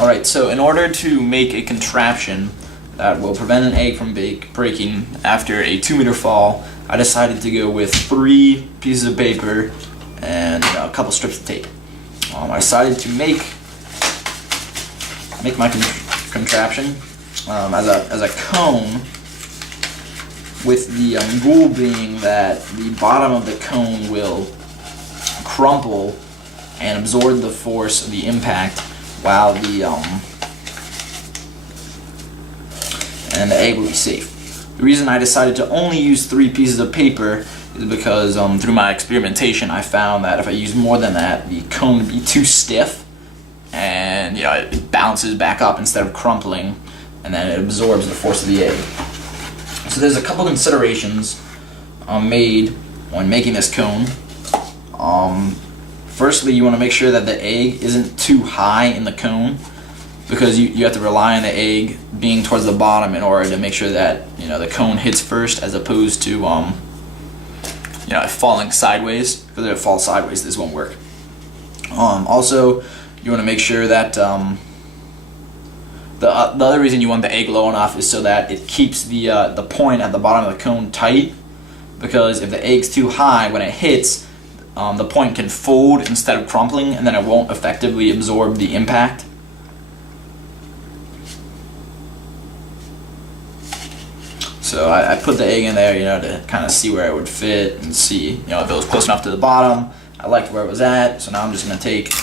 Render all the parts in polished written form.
Alright, so in order to make a contraption that will prevent an egg from breaking after a 2-meter fall, I decided to go with 3 pieces of paper and a couple strips of tape. I decided to make my contraption as a cone, with the rule being that the bottom of the cone will crumple and absorb the force of the impact, while the egg will be safe. The reason I decided to only use 3 pieces of paper is because through my experimentation I found that if I use more than that, the cone would be too stiff, and it bounces back up instead of crumpling, and then it absorbs the force of the egg. So there's a couple considerations made when making this cone. Firstly, you want to make sure that the egg isn't too high in the cone, because you have to rely on the egg being towards the bottom in order to make sure that the cone hits first, as opposed to it falling sideways. Because if it falls sideways, this won't work. Also, you want to make sure that the other reason you want the egg low enough is so that it keeps the point at the bottom of the cone tight. Because if the egg's too high, when it hits, the point can fold instead of crumpling, and then it won't effectively absorb the impact. So I put the egg in there, to kind of see where it would fit and see, if it was close enough to the bottom. I liked where it was at, so now I'm just going to take a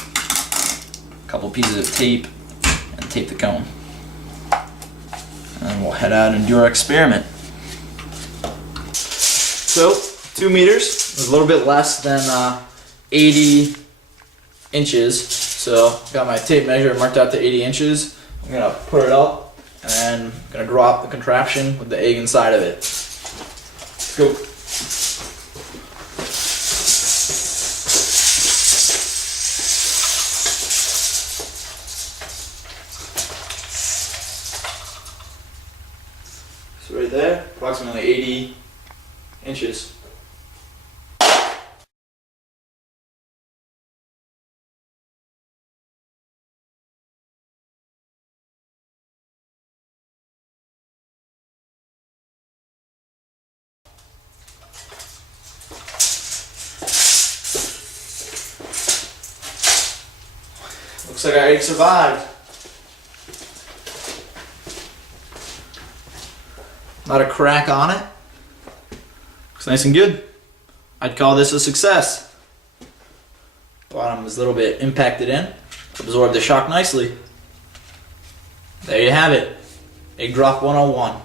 couple pieces of tape and tape the cone. And we'll head out and do our experiment. So, 2 meters is a little bit less than 80 inches. So, got my tape measure marked out to 80 inches. I'm going to put it up, and then I'm going to drop the contraption with the egg inside of it. Let's go. So right there, approximately 80 inches. Looks like our egg survived. Not a crack on it. Looks nice and good. I'd call this a success. Bottom is a little bit impacted in. Absorbed the shock nicely. There you have it. Egg drop 101.